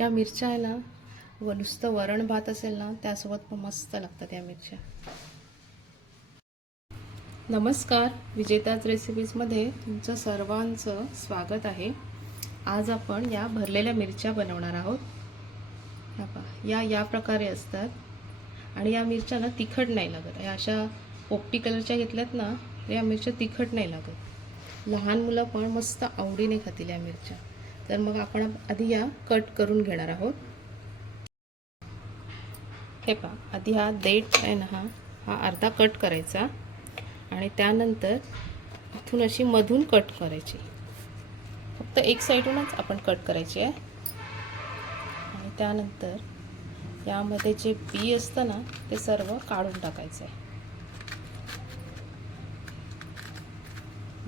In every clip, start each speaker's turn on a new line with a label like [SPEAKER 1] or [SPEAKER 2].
[SPEAKER 1] या मिरच्या आहे ना व नुसतं वरण भात असेल ना त्यासोबत पण मस्त लागतात या मिरच्या. नमस्कार विजेताज रेसिपीजमध्ये तुमचं सर्वांचं स्वागत आहे. आज आपण या भरलेल्या मिरच्या बनवणार आहोत. या या प्रकारे असतात. आणि या मिरच्या ना तिखट नाही लागत. या अशा पोपटी कलरच्या घेतल्यात ना या मिरच्या तिखट नाही लागत. लहान मुलं पण मस्त आवडीने खातील या मिरच्या. तर मग आपण आधी या कट करून घेणार आहोत. हे पहा आधी हा देठ आहे ना हा हा अर्धा कट करायचा आणि त्यानंतर इथून अशी मधून कट करायची. फक्त एक साईडूनच आपण कट करायची आहे. आणि त्यानंतर यामध्ये जे बी असतं ना ते सर्व काढून टाकायचं आहे.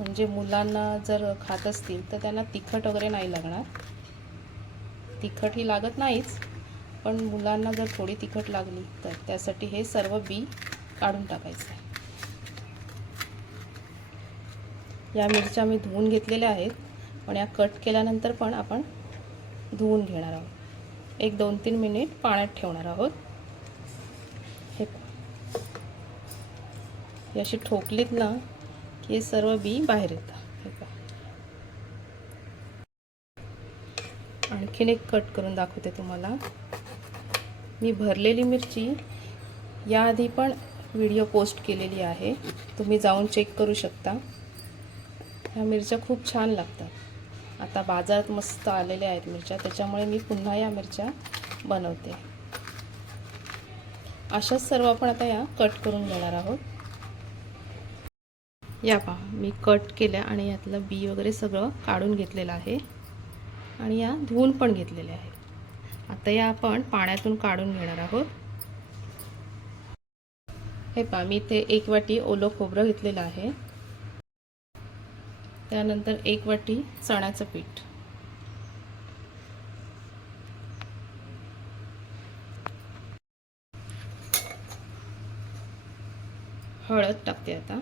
[SPEAKER 1] म्हणजे मुलांना जर खात असतील तर त्यांना तिखट वगैरे नाही लागणार. तिखट ही लागत नाहीच पण मुलांना जर थोडी तिखट लागली तर त्यासाठी हे सर्व बी काढून टाकायचं आहे. या मिरच्या मी धुवून घेतलेल्या आहेत पण या कट केल्यानंतर पण आपण धुवून घेणार आहोत. एक दोन तीन मिनिट पाण्यात ठेवणार आहोत. हे अशी ठोकलीत ना हे सर्व बी बाहेर येतात हे आणखीन एक कट करून दाखवते तुम्हाला. मी भरलेली मिरची याआधी पण व्हिडिओ पोस्ट केलेली आहे. तुम्ही जाऊन चेक करू शकता. ह्या मिरच्या खूप छान लागतात. आता बाजारात मस्त आलेल्या आहेत मिरच्या. त्याच्यामुळे मी पुन्हा या मिरच्या बनवते. अशाच सर्व आपण आता या कट करून घेणार आहोत. या पहा मी कट केल्या आणि यातलं बी वगैरे सगळं काढून घेतलेलं आहे. आणि या धुवून पण घेतलेल्या आहे. आता या आपण पाण्यातून काढून घेणार आहोत. हे पहा मी इथे एक वाटी ओलं खोबरं घेतलेलं आहे. त्यानंतर एक वाटी चण्याचं पीठ. हळद टाकते आता.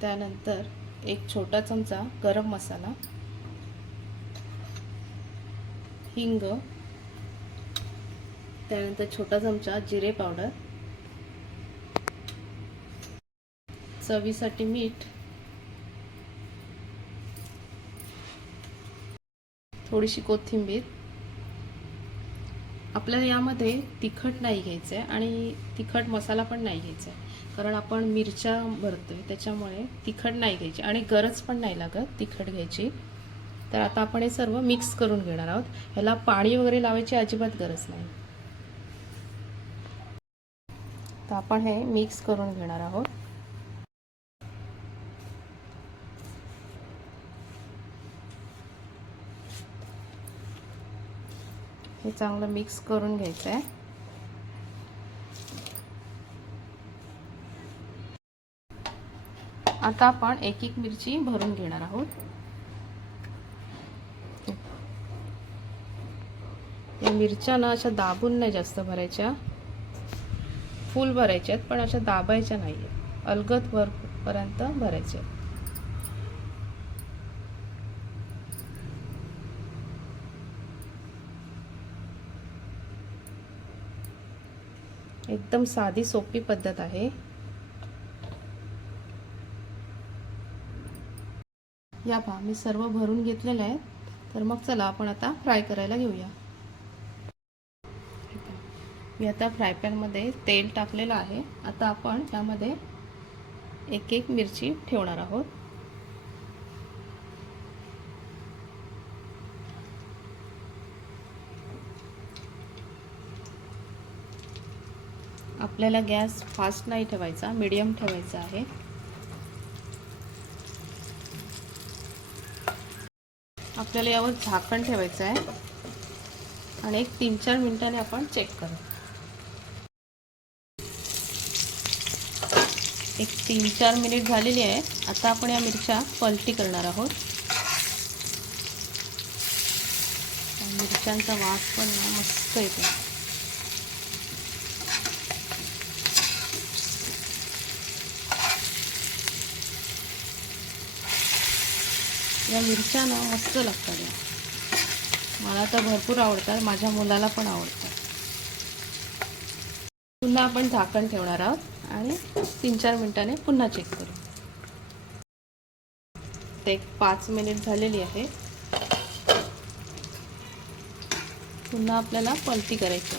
[SPEAKER 1] त्यानंतर एक छोटा चमचा गरम मसाला हिंग त्यानंतर छोटा चमचा जिरे पावडर चवीसाठी मीठ थोडीशी कोथिंबीर आपल्याला यामध्ये तिखट नाही घ्यायचं आहे आणि तिखट मसाला पण नाही घ्यायचा आहे कारण आपण मिरच्या भरतो आहे त्याच्यामुळे तिखट नाही घ्यायची आणि गरज पण नाही लागत तिखट घ्यायची. तर आता आपण हे सर्व मिक्स करून घेणार आहोत. ह्याला पाणी वगैरे लावायची अजिबात गरज नाही. तर आपण हे मिक्स करून घेणार आहोत. हे चांगलं मिक्स करून घ्यायचं आहे आता आपण एक एक मिरची भरून घेणार आहोत. या मिरच्या ना अशा दाबून नाही जास्त भरायच्या. फुल भरायच्या आहेत पण अशा दाबायच्या नाही आहेत अलगद वरपर्यंत भरायच्या आहेत. एकदम साधी सोपी पद्धत आहे. या पहा मी सर्व भरून घेतलेलं आहे तर मग चला आपण आता फ्राय करायला घेऊया. मी आता फ्राय पॅनमध्ये तेल टाकलेलं आहे. आता आपण त्यामध्ये एक एक मिरची ठेवणार आहोत. आपल्याला गॅस फास्ट नाही ठेवायचा मीडियम ठेवायचा आहे. आपल्याला यावर झाकण ठेवायचं आहे. आणि एक तीन चार मिनिटांनी आपण चेक करू. एक तीन चार मिनिट झालेली आहे. आता आपण या मिरच्या पलटी करणार आहोत. मिरच्यांचा वास पण ना मस्त येतो या मिरच्या ना मस्त लागतात. या मला तर भरपूर आवडतात माझ्या मुलाला पण आवडतात. पुन्हा आपण झाकण ठेवणार आहोत आणि तीन चार मिनिटांनी पुन्हा चेक करू. ते एक पाच मिनिट झालेली आहे. पुन्हा आपल्याला पलटी करायची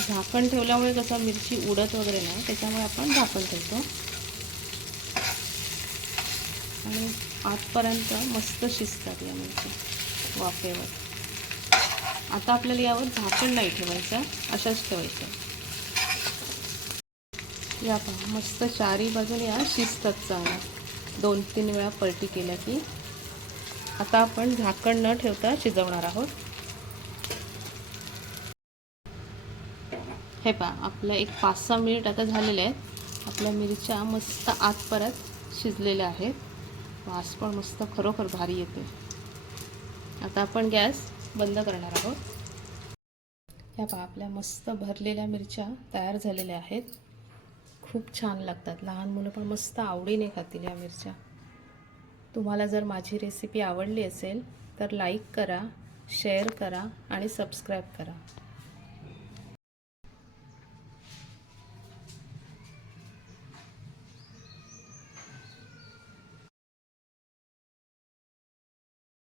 [SPEAKER 1] झाकण ठेवल्यामुळे कसं मिरची उडत वगैरे नाही त्याच्यामुळे आपण झाकण ठेवतो. आणि आतपर्यंत मस्त शिजतात या मिरच्या वाफेवर. आता आपल्याला यावर झाकण नाही ठेवायचं अशाच ठेवायचं. या पहा मस्त चारी बाजूने या शिजतात चांगला दोन तीन वेळा पलटी केल्या की आता आपण झाकण न ठेवता शिजवणार आहोत. हे पहा आपलं एक पाच सहा मिनिट आता झालेले आहेत. आपल्या मिरच्या मस्त आत परत शिजलेल्या आहेत. वास पण मस्त खरोखर भारी येते आता आपण गॅस बंद करणार आहोत. ह्या पहा आपल्या मस्त भरलेल्या मिरच्या तयार झालेल्या आहेत. खूप छान लागतात. लहान मुलं पण मस्त आवडीने खातील या मिरच्या. तुम्हाला जर माझी रेसिपी आवडली असेल तर लाईक करा शेअर करा आणि सबस्क्राईब करा.